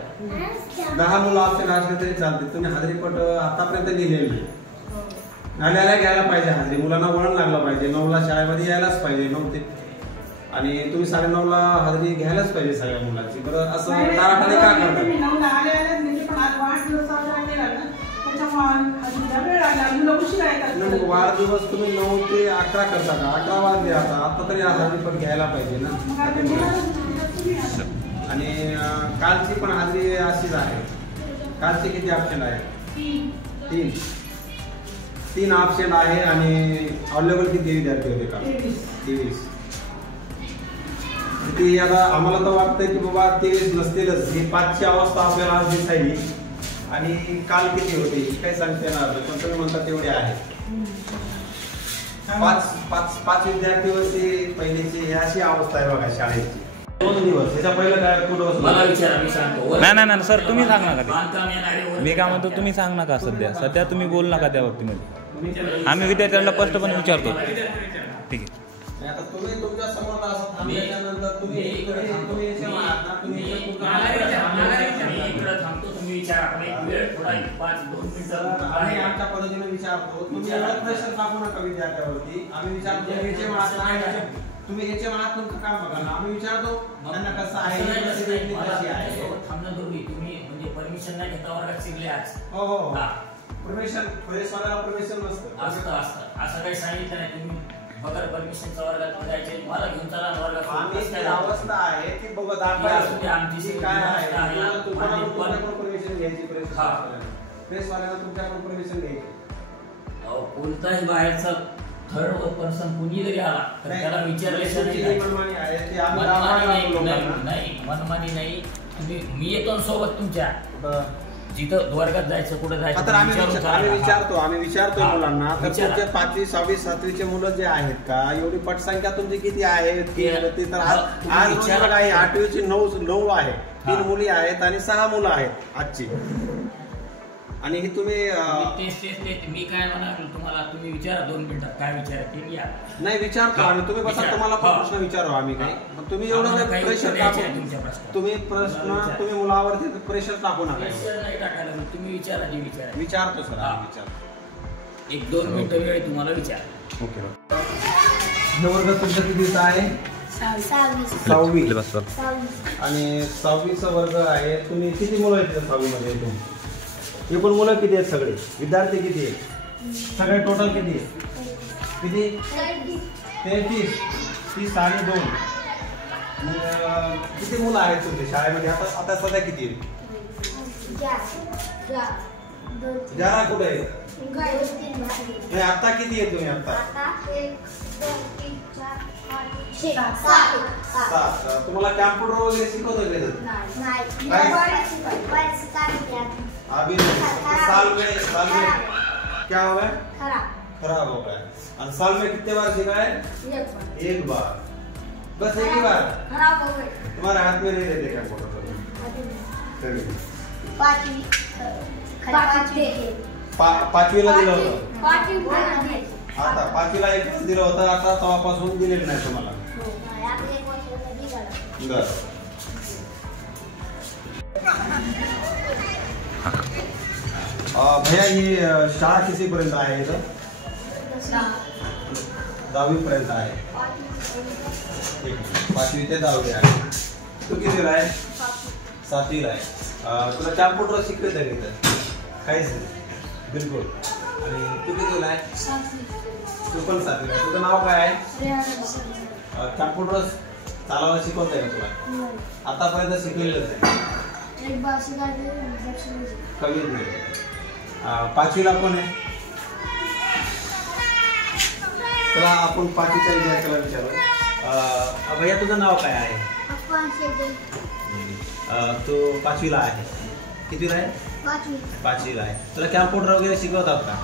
10 मुलं absent असले तरी चालते. तुम्ही हाजरीपट आतापर्यंत लिहिलेली नाही. आल्याला घ्यायला पाहिजे हाजरी. मुलांना वळण लागलं पाहिजे. 9ला शाळेमध्ये यायलाच पाहिजे. 9 ते आणि तुम्ही 9:30ला हाजरी घ्यायलाच पाहिजे सगळ्या मुलांची. बरं असं ताराटाने का करतात? वाढदिवस तुम्ही 9 ते 11 करता का? 11 वाजले आता तरी हाजरीपट घ्यायला पाहिजे ना. आणि कालची पण हाजरी अशीच आहे. कालचे किती ऑप्शन आहे? 3 ऑप्शन आहे. आणि अवेलेबल किती विद्यार्थी होते का? 23. ते आता आम्हाला तर वाटतंय की बाबा 23 नसतीलच. ही 5ची अवस्था आपल्याला आज दिसायली आणि काल किती होते काही सांगता येणार नाही, पण तुम्ही म्हणता तेवढे आहे. 5 विद्यार्थी वर्षी पहिलीची अशी अवस्था आहे बघा शाळेची. 2 दिवस त्याच्या पहिलं काय कुठं मला विचारा, मी सांगतो. नाही सर, तुम्ही सांग नका. मी काय म्हणतो, तुम्ही सांग नका. सध्या तुम्ही बोल नका त्या बाबतीमध्ये. आम्ही विद्यार्थ्यांना स्पष्टपणे विचारतो. ठीक आहे. आता तुम्ही तुमच्या समोर असं थांबल्यानंतर तुम्ही इकडे थांबतो, तुम्ही विचारा. आम्ही आमच्या पद्धतीने विचारतो. तुम्ही प्रेशर टाकू नका विद्यार्थ्यावरती. आम्ही विचारतो तुम्ही याच्या मनात तुमचं काम बघा ना. आम्ही विचारतो त्यांना कसं आहे, थांबणं दोघी. तुम्ही म्हणजे परमिशन नाही घेता वर्गात शिकले आज. हो परमिशन प्रेसवाल्याला परमिशन नसतं. असं काही सांगितलं नाही. तुम्ही बघा परमिशनचा वर्गात जायचे, मला घेऊन चला वर्गात. आम्ही अवस्था आहे ती बघत आमची काय आहे. तुम्हाला परमिशन घ्यायची प्रेसवाल्याला तुमच्याकडून परमिशन घ्यायची. कोणताही बाहेरचा थर्ड पर्सन कुणी जरी आला तर त्याला विचारल्याशिवाय नाही. मनमानी नाही. मी येतो सोबत तुमच्या जिथं वर्गात जायचं, कुठं जायचं. आम्ही विचारतो मुलांना. तर तुमच्या 5वी 6वी 7वीचे मुलं जे आहेत का, एवढी पटसंख्या तुमची किती आहे? ती तर आज 8वीची 9 आहे. 3 मुली आहेत आणि 6 मुलं आहेत आजची. आणि हे तुम्ही मी काय म्हणाल तुम्हाला, तुम्ही विचारा 2 मिनिटात काय विचारा ते या. नाही विचारतो आम्ही. तुम्ही बसा, तुम्हाला प्रश्न विचारू आम्ही काही. तुम्ही एवढं प्रेशर टाकू, तुम्ही मुलावरती प्रेशर टाकू नका. नाही टाकायला, तुम्ही विचारा जे विचारा. विचारतो सर, विचारतो. 1-2 मिनिटं वेळ तुम्हाला विचार. ओके. हे वर्ग तुमचा कितीचा आहे? 6वी. आणि 6वीचा वर्ग आहे. तुम्ही किती मुलं आहेत 6वी मध्ये? एकूण मुलं किती आहेत? सगळे विद्यार्थी किती आहेत? सगळे टोटल किती आहे? किती? 33 आणि 2. किती मुलं आहेत तुमच्या शाळेमध्ये आता सध्या किती आहे? 11 कुठे आहे? आता किती आहे तुम्ही? आता 7. तुम्हाला कॅम्प्युटर वगैरे शिकवतो अभी साल में क्या हो गया? खराब हो गया. और साल में कितने बार सीखा है? एक बार. बस एक ही बार खराब हो गए. तुम्हारे हाथ में नहीं रहते कंप्यूटर? 5वीला दिलं होतं. आता 5वीला 1 दिलं होतं. आता तेव्हापासून दिलेलं नाही तुम्हाला. भैया ही शाळा किती पर्यंत आहे? इथं 10वी पर्यंत आहे. 5वी ते 10वी आहे. तू कितीला आहे? 7वीला आहे. तुला कॅम्प्युटर शिकवत आहे इथं? काहीच नाही बिलकुल. आणि तू कितीला आहे? तू पण 7वीला. तुझं नाव काय आहे? कॅम्प्युटर चालवायला शिकवत आहे का तुला? आतापर्यंत शिकलेलंच आहे? कमीच नाही. 5वीला कोण आहे? चला आपण 5वीच्या विद्यार्थ्याला विचारू. भैया तुझं नाव काय आहे? तू 5वीला आहे. कितीला आहे? 5वीला आहे. तुला कॅम्प्युटर वगैरे शिकवतात का?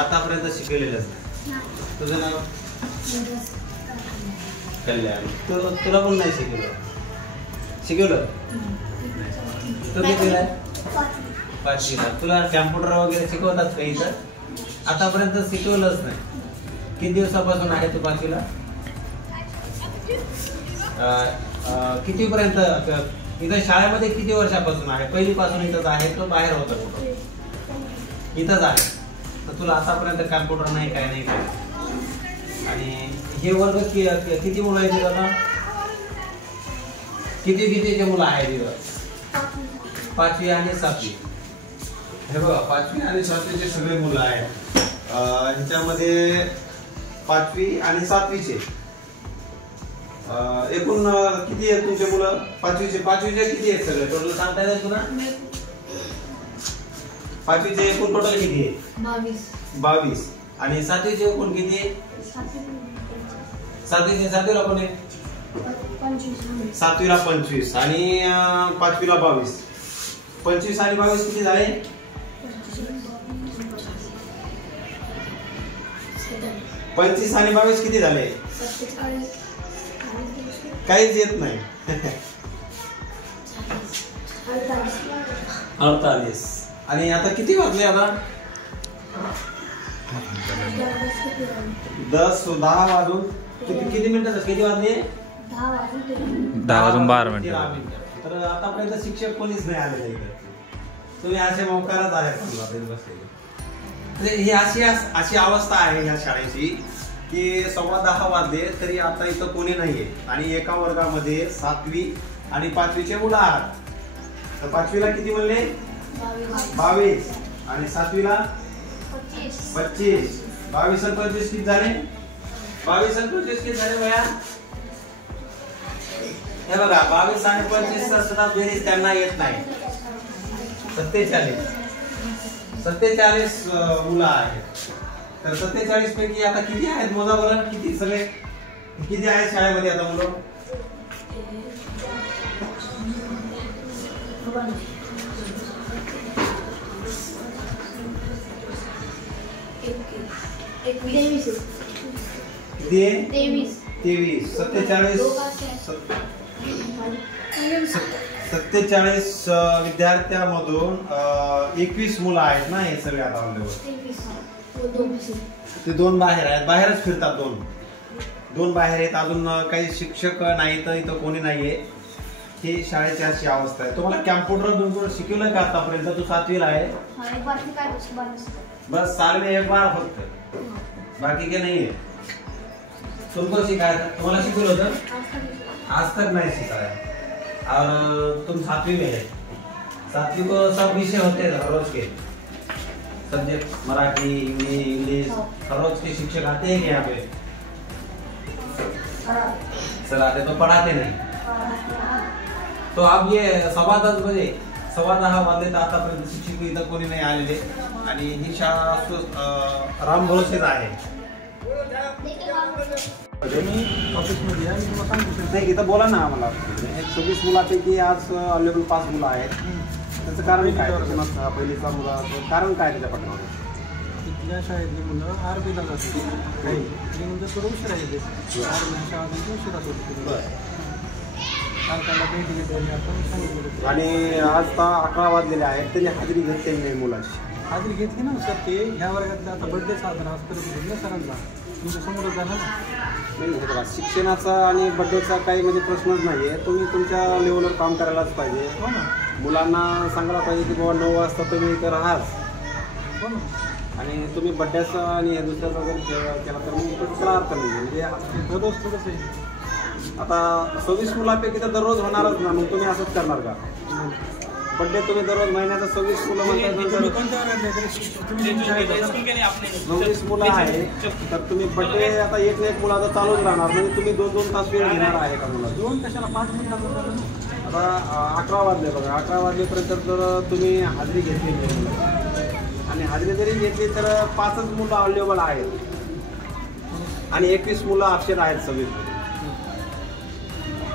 आतापर्यंत शिकवलेलंच नाही. तुझं नाव? कल्याण. तुला पण नाही शिकवलं? तू कितीला आहे? 5वीला. तुला कॅम्प्युटर वगैरे शिकवतात का इथं? आतापर्यंत शिकवलंच नाही. किती दिवसापासून आहे तू 5वीला? कितीपर्यंत इथं शाळेमध्ये किती वर्षापासून आहे? पहिलीपासून इथंच आहे तो बाहेर होता कुठं? इथंच आहे. तर तुला आतापर्यंत कॅम्प्युटर नाही काय नाही काय. आणि हे वर्ग किती मुलं आहेत आता? कितीचे मुलं आहेत इथं? 5वी आणि 7वी. हे बघा 5वी आणि 7वीचे सगळे मुलं आहेत. ह्याच्यामध्ये 5वी आणि 7वीचे एकूण किती आहेत तुमचे मुलं? 5वीचे किती आहेत सगळे टोटल सांगता येईल तुला? 5वीचे एकूण टोटल किती आहे? 22. आणि 7वीचे एकूण किती आहे? 7वीला कोण आहे? सातवीला 25 आणि पाचवीला 22. 25 आणि 22 किती झाले? 25 आणि 22 किती झाले? काहीच येत नाही. 48. आणि आता किती वाजले? आता 10 वाजून किती मिनिटं? किती वाजले? 10 वाजून 12 मिनिटं. तर आतापर्यंत शिक्षक कोणीच नाही आलेले इथे. तुम्ही असे मोकारच आहेत ही अशी अवस्था आहे या शाळेची की 10:15 वाजले तरी आता इथं कोणी नाहीये. आणि एका वर्गामध्ये 7वी आणि 5वीचे मुलं आहात. तर 5वीला किती म्हणले? 22 आणि 7वीला 25. 22 आणि 25 किती झाले? 22 आणि 25 किती झाले बया? हे बघा 22 आणि 25 सुद्धा बेरीज त्यांना येत नाही. 47 मुलं आहेत. तर 47 पैकी आता किती आहेत मोजा बरं? किती सगळे किती आहेत शाळेमध्ये आता मुलं? किती? 23. 47 विद्यार्थ्यांमधून 21 मुलं आहेत ना हे सगळे आता ते 2 बाहेर आहेत. बाहेरच फिरतात. 2 बाहेर आहेत. अजून काही शिक्षक नाही तर इथं कोणी नाहीये. ही शाळेची अशी अवस्था आहे. तुम्हाला कॅम्प्युटर शिकवलंय का आतापर्यंत? तू 7वीला आहे. बस साल में 1 बार फक्त, बाकी के नहीं है. तुमको सिखाया? तुम्हाला शिकवलं होतं? आज तक नहीं सिखाया. और तुम 7वीं में है. 7वीं को सब विषय होते हैं हर रोज के सब्जेक्ट, मराठी, हिंदी, इंग्लिश, हर रोज के शिक्षक आते हैं क्या यहाँ पे? सर आते तो पढ़ाते नहीं. तो अब ये 10:15 बजे 10:15 वाजले तर आतापर्यंत शिक्षक इथं कोणी नाही आलेले. आणि ही शाळा राम भरोसेच आहे. नाही इथं बोला ना आम्हाला. 26 मुलांपैकी आज अवेलेबल 5 मुलं आहेत. त्याचं कारण काय? पहिलीचा मुलाचं कारण काय त्याच्या पाठीमागे? इथल्या शाळेतली मुलं आरबीला जातात. काही म्हणजे थोडं उशिरा येते. उशिरा आणि आज 11 वाजलेले आहेत तरी हाजरी घेतली नाही मुलाची. हाजरी घेतली ना सर. ते ह्या वर्गातला आता बर्थडे साजरा आजपर्यंत घेतला सरांचा. तुमच्या समोरच झाला ना. नाही हे बघा शिक्षणाचा आणि बर्थडेचा काही म्हणजे प्रश्नच नाही आहे. तुम्ही तुमच्या लेवलवर काम करायलाच पाहिजे. हो ना. मुलांना सांगायला पाहिजे की बाबा 9 वाजता तुम्ही इथं राहाच. हो ना. आणि तुम्ही बड्ड्याचा आणि दुसऱ्याचा जर केला तर मग त्याला अर्थ नाही. म्हणजे दररोज थोडंच आहे. आता 26 मुलांपैकी तर दररोज होणारच ना. मग तुम्ही असंच करणार का? बड्डे तुम्ही दररोज महिन्याचा 26 मुलं म्हणतात. 29 मुलं आहे तर तुम्ही बड्डे आता एक मुलाचा चालूच राहणार. म्हणजे तुम्ही 2-2 तास वेळ घेणार आहे का मुला? 2 कशाला 5 मिनिटात. आता 11 वाजले बघा. 11 वाजलेपर्यंत जर तुम्ही हाजरी घेतली नाही आणि हाजरी जरी घेतली तर 5च मुलं अवेलेबल आहेत आणि 21 मुलं अपसेंट आहेत सगळी.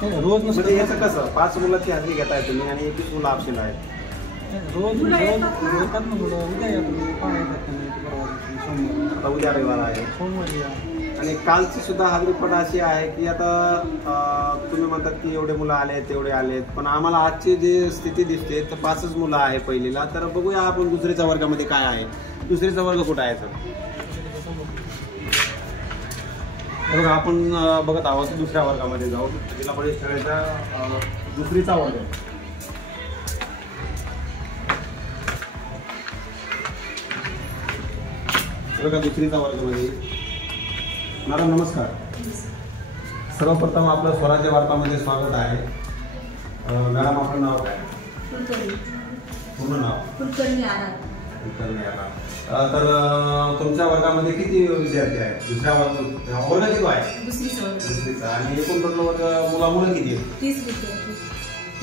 रोज म्हणजे याचं कसं 5 मुलाची हाजरी घेताय तुम्ही आणि 21 मुलं अपसेंट आहेत. रोज आता उद्या रविवार आहे. आणि कालची सुद्धा हाजरीपट अशी आहे की आता तुम्ही म्हणतात की एवढे मुलं आलेत तेवढे आलेत. पण आम्हाला आजची जी स्थिती दिसते तर 5च मुलं आहे पहिलीला. तर बघूया आपण दुसरीच्या वर्गामध्ये काय आहे. दुसरीचा वर्ग कुठं आहे सर? बघा आपण बघत आहोत दुसऱ्या वर्गामध्ये जाऊ. जिल्हा परिषद शाळेचा दुसरीचा वर्ग. बघा दुसरीचा वर्गामध्ये. मॅडम नमस्कार. सर्वप्रथम आपलं स्वराज्य वार्तामध्ये स्वागत आहे. मॅडम आपलं नाव काय? पूर्ण नाव? कुलकर्णी आराध. तर तुमच्या वर्गामध्ये किती विद्यार्थी आहेत? दुसऱ्या वर्ग किती आहे? दुसरीचा. आणि एकूण टोटल वर्ग मुलं किती आहेत? 30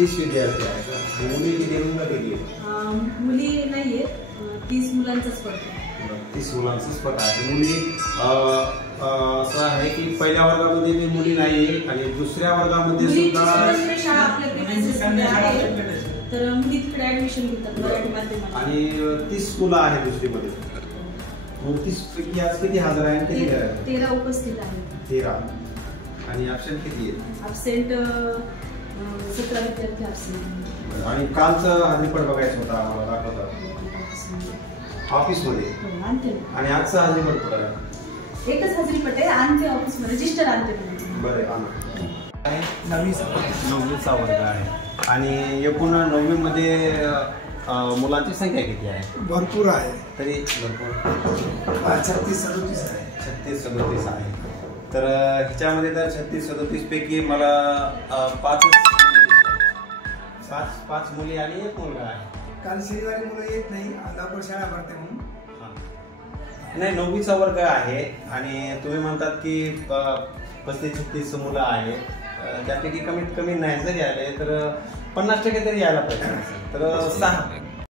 30 विद्यार्थी आहेत का? मुली किती मुलं किती आहेत? मुली नाहीये, 30 मुलांचाच पडतो. 30 मुलांचाच पट आहे. मुली असं आहे की पहिल्या वर्गामध्ये मी मुली नाही आणि दुसऱ्या वर्गामध्ये सुद्धा शाळा आपल्याकडे तर मुली तिकडे ऍडमिशन घेतात मराठी माध्यमात. आणि 30 मुलं आहे दुसरीमध्ये. मग 30 पैकी आज किती हजर आहे? किती 13 उपस्थित आहेत. 13. आणि ॲबसेंट किती आहेत? ॲबसेंट 17 विद्यार्थी ॲबसेंट. आणि कालचं हजेरीपट बघायचं होतं आम्हाला, दाखवता ऑफिसमध्ये. आणि आजचा हजेरीपट कुठं आहे? एकच हजेरीपट आहे, आणते ऑफिसमध्ये रजिस्टर आणते. बरं आणा. 9वीचा वर्ग आहे. आणि एकूण 9वी मध्ये मुलांची संख्या किती आहे? भरपूर आहे. तरी भरपूर 36-37 आहे. 36-37 आहे. तर ह्याच्यामध्ये तर 36-37 पैकी मला 5 मुली आणि 1 मुलगा आहे. काल शनिवारी मुलं येत नाही, लवकर शाळा भरते म्हणून. नाही, 9वीचा वर्ग आहे आणि तुम्ही म्हणतात की 35-36 मुलं आहेत. त्यापैकी कमीत कमी नाही जरी आले तर 50% तरी यायला पाहिजे. तर